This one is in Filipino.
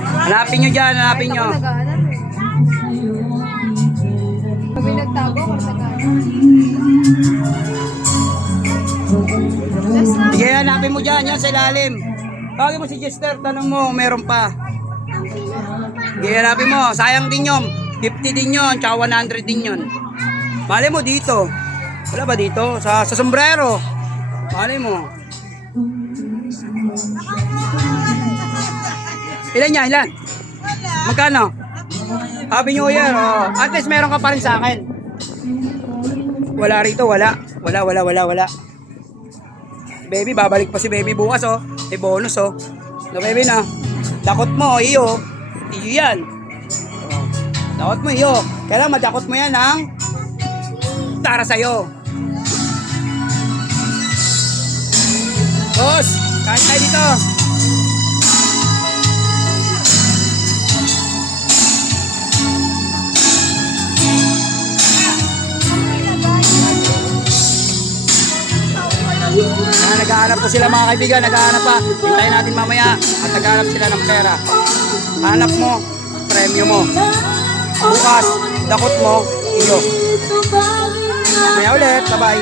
Hanapin nyo dyan, hanapin nyo. Ako nag-aanap eh. Kami nagtago ako nag-aanap. Sige, hanapin mo dyan, yan sa ilalim. Tawagin mo si Jester, tanong mo, meron pa. Sige, hanapin mo, sayang din yun. 50 din yun, tsaka 100 din yun. Mali mo dito. Wala ba dito? Sa sombrero. Mali mo. Ilan yan? Ilan? Magkano? Happy New Year. Oh. At least meron ka pa rin sa akin. Wala rito, wala. Wala. Baby, babalik pa si baby bukas, oh. May bonus, oh. No, baby, na. Dakot mo, iyo. Iyo yan. Oh. Dakot mo, iyo. Kailangan madakot mo yan ng para sa'yo. Boss, kain tayo dito. Naghahanap po sila mga kaibigan, naghahanap pa. Hintayin natin mamaya at naghahanap sila ng pera. Hanap mo, premyo mo. Bukas, dakot mo, iyo. Mamaya ulit, bye-bye.